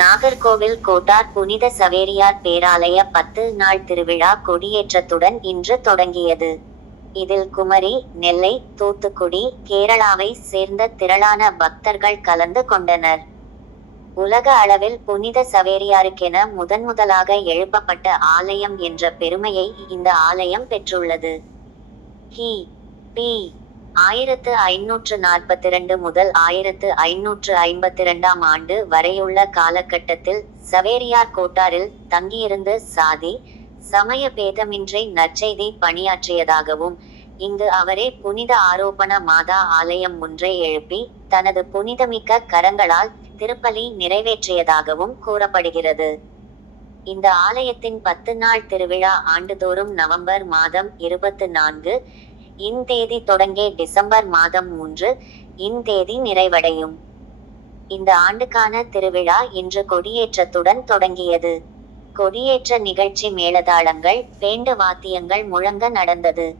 நாகர்கோவில் கோட்டார் புனித சவேரியார் பேராலய பத்து நாள் திருவிழா கொடியேற்றத்துடன் இன்று தொடங்கியது. இதில் குமரி நெல்லை தூத்துக்குடி கேரளாவை சேர்ந்த திரளான பக்தர்கள் கலந்து கொண்டனர். உலக அளவில் புனித சவேரியாருக்கென முதன் முதலாக எழுப்பப்பட்ட ஆலயம் என்ற பெருமையை இந்த ஆலயம் பெற்றுள்ளது. ஹி பி ஆயிரத்து ஐநூற்று நாற்பத்தி இரண்டு முதல் ஆயிரத்து ஐநூற்று ஐம்பத்தி இரண்டாம் ஆண்டு வரையுள்ள காலகட்டத்தில் சவேரியார் கோட்டாரில் தங்கியிருந்து சாதி சமய பேதமின்றி நற்செய்தி பணியாற்றியதாகவும் இங்கு அவரே புனித ஆரோபண மாதா ஆலயம் ஒன்றை எழுப்பி தனது புனிதமிக்க கரங்களால் திருப்பலி நிறைவேற்றியதாகவும் கூறப்படுகிறது. இந்த ஆலயத்தின் பத்து நாள் திருவிழா ஆண்டுதோறும் நவம்பர் மாதம் இருபத்து நான்கு இந்தேதி தொடங்கி டிசம்பர் மாதம் மூன்று இந்தேதி நிறைவடையும். இந்த ஆண்டுக்கான திருவிழா இன்று கொடியேற்றத்துடன் தொடங்கியது. கொடியேற்ற நிகழ்ச்சி மேலதாளங்கள் பேண்டு வாத்தியங்கள் முழங்க நடந்தது.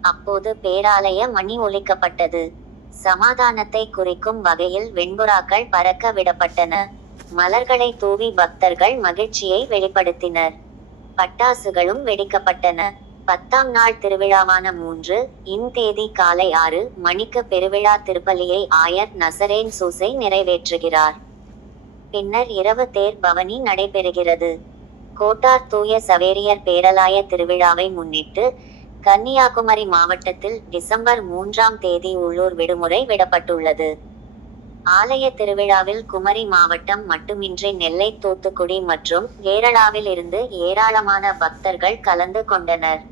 அப்போது பேராலய மணி ஒலிக்கப்பட்டது. சமாதானத்தை குறிக்கும் வகையில் வெண்புறாக்கள் பறக்க விடப்பட்டன. மலர்களை தூவி பக்தர்கள் மகிழ்ச்சியை வெளிப்படுத்தினர். பட்டாசுகளும் வெடிக்கப்பட்டன. பத்தாம் நாள் திருவிழாவான மூன்று இன் தேதி காலை ஆறு மணிக்கு பெருவிழா திருப்பலியை ஆயர் நசரேன் சூசை நிறைவேற்றுகிறார். பின்னர் இரவு தேர் பவனி நடைபெறுகிறது. கோட்டார் தூய சவேரியர் பேரலாய திருவிழாவை முன்னிட்டு கன்னியாகுமரி மாவட்டத்தில் டிசம்பர் மூன்றாம் தேதி உள்ளூர் விடுமுறை விடப்பட்டுள்ளது. ஆலய திருவிழாவில் குமரி மாவட்டம் மட்டுமின்றி நெல்லை தூத்துக்குடி மற்றும் கேரளாவில் இருந்து ஏராளமான பக்தர்கள் கலந்து கொண்டனர்.